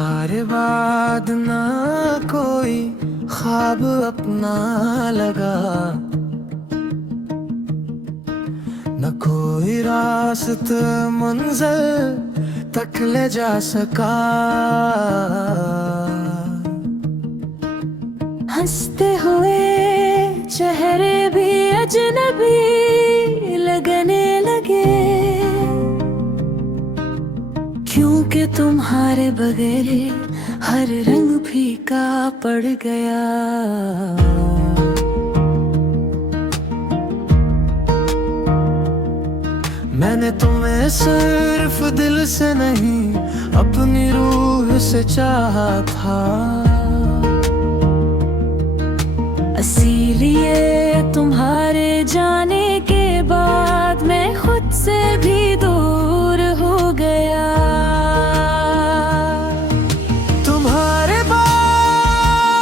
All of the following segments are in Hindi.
तुम्हारे बाद ना कोई ख्वाब अपना लगा, न कोई रास्ता मंजिल तक ले जा सका। हंसते हुए चेहरे भी अजनबी लगने लगे, क्योंकि तुम्हारे बगैर हर रंग फीका पड़ गया। मैंने तुम्हें सिर्फ दिल से नहीं अपनी रूह से चाहा था, इसीलिए तुम्हारे जाने के बाद मैं खुद से भी दूर हो गया। तुम्हारे बाद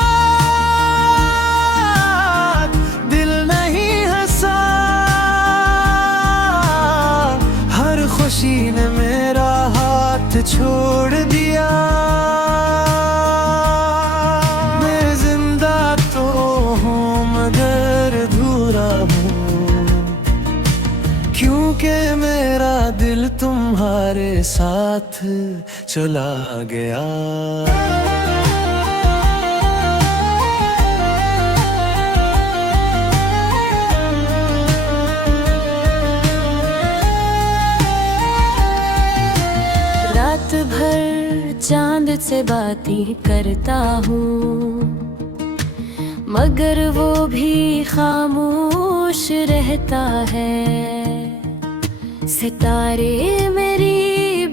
दिल नहीं हंसा, हर खुशी ने मेरा हाथ छोड़ दिया। क्योंकि मेरा दिल तुम्हारे साथ चला गया। रात भर चांद से बातें करता हूँ, मगर वो भी खामोश रहता है। सितारे मेरी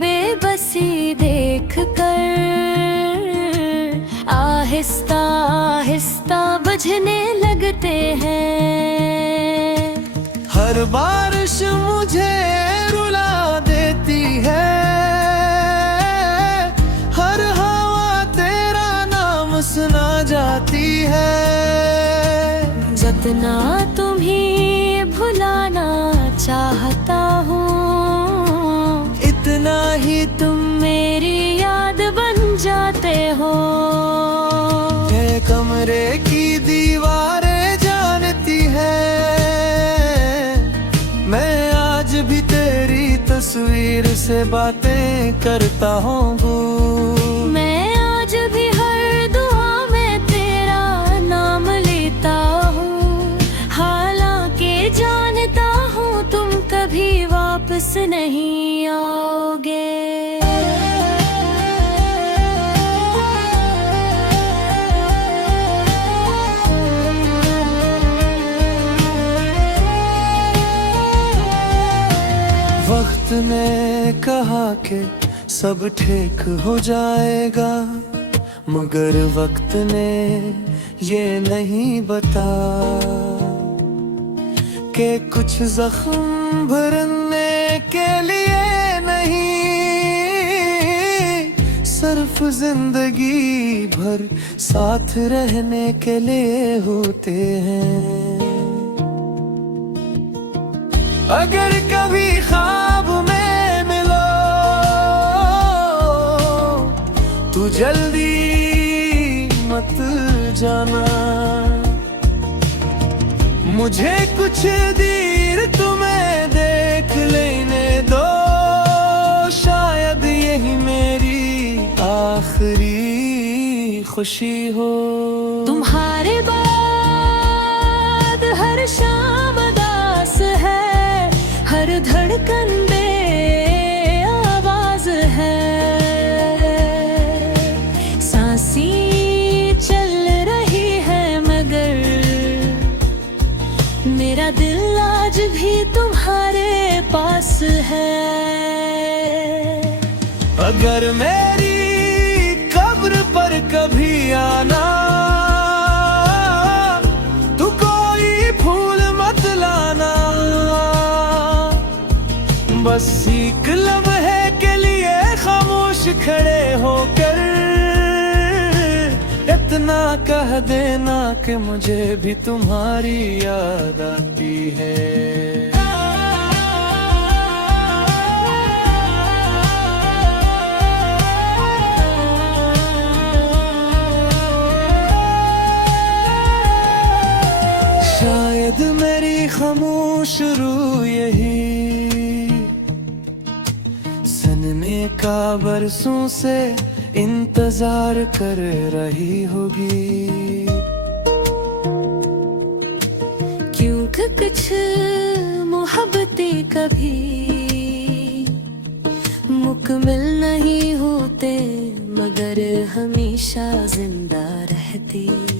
बेबसी देख कर आहिस्ता आहिस्ता बुझने लगते हैं। हर बारिश मुझे रुला देती है, हर हवा तेरा नाम सुना जाती है। जितना तुम्हें भुलाना चाहता हूँ, इतना ही तुम मेरी याद बन जाते हो। ये कमरे की दीवारें जानती है, मैं आज भी तेरी तस्वीर से बातें करता हूँ। मैं आज भी हर दुआ में तेरा नाम लेता हूँ, हालांकि जानता हूँ तुम कभी वापस नहीं आओगे। वक्त ने कहा कि सब ठीक हो जाएगा, मगर वक्त ने ये नहीं बता कि कुछ जख्म भरने के लिए नहीं, सिर्फ जिंदगी भर साथ रहने के लिए होते हैं। अगर कभी ख्वाब में मिलो तू जल्दी मत जाना, मुझे कुछ देर तुम्हें देख लेने दो, शायद यही मेरी आखिरी खुशी हो। तुम्हारे बाद हर शाम उदास है, हर धड़कन आवाज है। सांसें चल रही है मगर मेरा दिल आज भी तुम्हारे पास है। अगर मेरी कब्र पर कभी आना तो कोई फूल मत लाना, बस एक लम्हे के लिए खामोश खड़े होकर इतना कह देना कि मुझे भी तुम्हारी याद आती है। खामोश रू यही सनने का बरसों से इंतजार कर रही होगी। क्योंकि कुछ मोहब्बतें कभी मुकम्मल नहीं होते, मगर हमेशा जिंदा रहती।